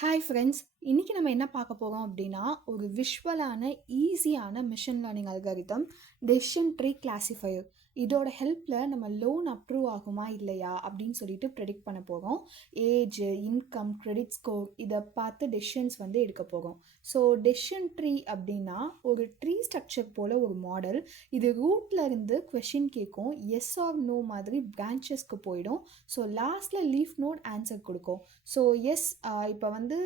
Hi friends. இன்னைக்கு நம்ம என்ன பார்க்க போறோம் அப்படின்னா, ஒரு விஷுவலான, ஈஸியான machine learning algorithm decision tree classifier. இதோட ஹெல்ப்ல நம்ம லோன் அப்ரூவ் ஆகுமா இல்லையா அப்படின்னு சொல்லிட்டு ப்ரெடிக்ட் பண்ண போறோம். ஏஜ், இன்கம், கிரெடிட் ஸ்கோர் இதை பார்த்து டெசிஷன்ஸ் வந்து எடுக்க போறோம். ஸோ டெசிஷன் ட்ரீ அப்படின்னா ஒரு ட்ரீ ஸ்ட்ரக்சர் போல ஒரு மாடல். இது ரூட்ல இருந்து கொஷின் கேட்கும், எஸ் ஆர் நோ மாதிரி பிரான்ச்சஸ்க்கு போயிடும். ஸோ லாஸ்ட்ல லீஃப் நோட் ஆன்சர் கொடுக்கும். ஸோ எஸ், இப்போ வந்து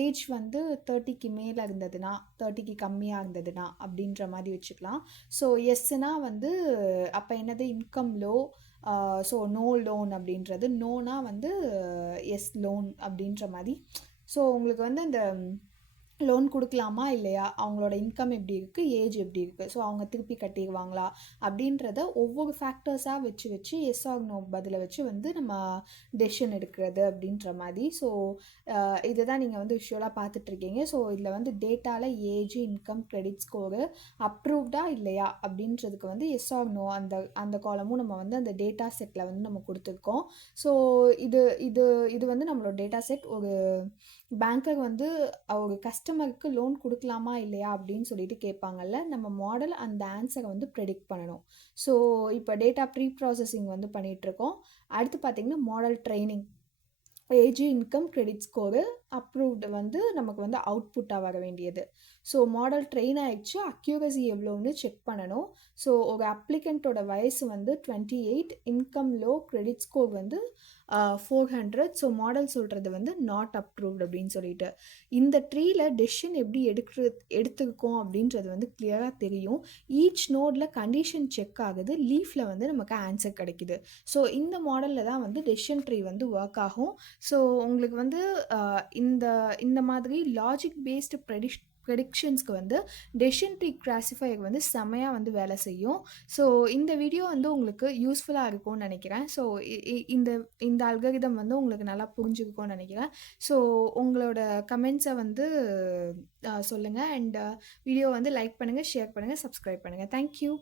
ஏஜ் வந்து 30க்கு மேலே இருந்ததுன்னா, 30க்கு கம்மியாக இருந்ததுன்னா அப்படின்ற மாதிரி வச்சுக்கலாம். ஸோ எஸ்னா வந்து அப்போ என்னது, income low. So no loan அப்படின்றது, நோனா வந்து எஸ் லோன் அப்படின்ற மாதிரி. ஸோ உங்களுக்கு வந்து அந்த லோன் கொடுக்கலாமா இல்லையா, அவங்களோட இன்கம் எப்படி இருக்குது, ஏஜ் எப்படி இருக்குது, ஸோ அவங்க திருப்பி கட்டிடுவாங்களா அப்படின்றத ஒவ்வொரு ஃபேக்டர்ஸாக வச்சு வச்சு எஸ் ஆர் நோ பதிலை வச்சு வந்து நம்ம டெசிஷன் எடுக்கிறது அப்படின்ற மாதிரி. ஸோ இதை தான் நீங்கள் வந்து விஷுவலாக பார்த்துட்ருக்கீங்க. ஸோ இதில் வந்து டேட்டாவில் ஏஜ், இன்கம், கிரெடிட் ஸ்கோரு அப்ரூவ்டா இல்லையா அப்படின்றதுக்கு வந்து எஸ் ஆர் நோ அந்த அந்த காலமும் நம்ம வந்து அந்த டேட்டா செட்டில் வந்து நம்ம கொடுத்துருக்கோம். ஸோ இது இது இது வந்து நம்மளோட டேட்டா செட். ஒரு பேங்கர் வந்து அவங்க கஸ்டமருக்கு லோன் கொடுக்கலாமா இல்லையா அப்படின்னு சொல்லிட்டு கேட்பாங்கல்ல, நம்ம மாடல் அந்த ஆன்சரை வந்து ப்ரெடிக்ட் பண்ணணும். ஸோ இப்போ டேட்டா ப்ரீ ப்ராசஸிங் வந்து பண்ணிகிட்ருக்கோம். அடுத்து பார்த்திங்கன்னா model training. Age, income, credit score approved வந்து நமக்கு வந்து அவுட்புட்டாக வர வேண்டியது. ஸோ மாடல் ட்ரெயின் ஆகிடுச்சு, அக்யூரசி எவ்வளோன்னு செக் பண்ணணும். ஸோ ஒரு அப்ளிகண்ட்டோட வயசு வந்து 28, இன்கம் லோ, கிரெடிட் ஸ்கோர் வந்து 400. ஸோ மாடல் சொல்கிறது வந்து நாட் அப்ரூவ்டு அப்படின்னு சொல்லிட்டு. இந்த ட்ரீல டெசிஷன் எப்படி எடுத்துருக்கோம் அப்படின்றது வந்து கிளியராக தெரியும். ஈச் நோடில் கண்டிஷன் செக் ஆகுது, லீஃபில் வந்து நமக்கு ஆன்சர் கிடைக்குது. ஸோ இந்த மாடலில் தான் வந்து டெசிஷன் ட்ரீ வந்து ஒர்க் ஆகும். ஸோ உங்களுக்கு வந்து இந்த இந்த மாதிரி லாஜிக் பேஸ்டு ப்ரெடிக்ஷன்ஸ்க்கு வந்து டெசிஷன் ட்ரீ கிளாசிஃபையர் வந்து செமையாக வந்து வேலை செய்யும். ஸோ இந்த வீடியோ வந்து உங்களுக்கு யூஸ்ஃபுல்லாக இருக்கும்னு நினைக்கிறேன். ஸோ இந்த இந்த அல்காரிதம் வந்து உங்களுக்கு நல்லா புரிஞ்சுக்கும்னு நினைக்கிறேன். ஸோ உங்களோட கமெண்ட்ஸை வந்து சொல்லுங்கள். அண்ட் வீடியோ வந்து லைக் பண்ணுங்கள், ஷேர் பண்ணுங்கள், சப்ஸ்கிரைப் பண்ணுங்கள். தேங்க்யூ.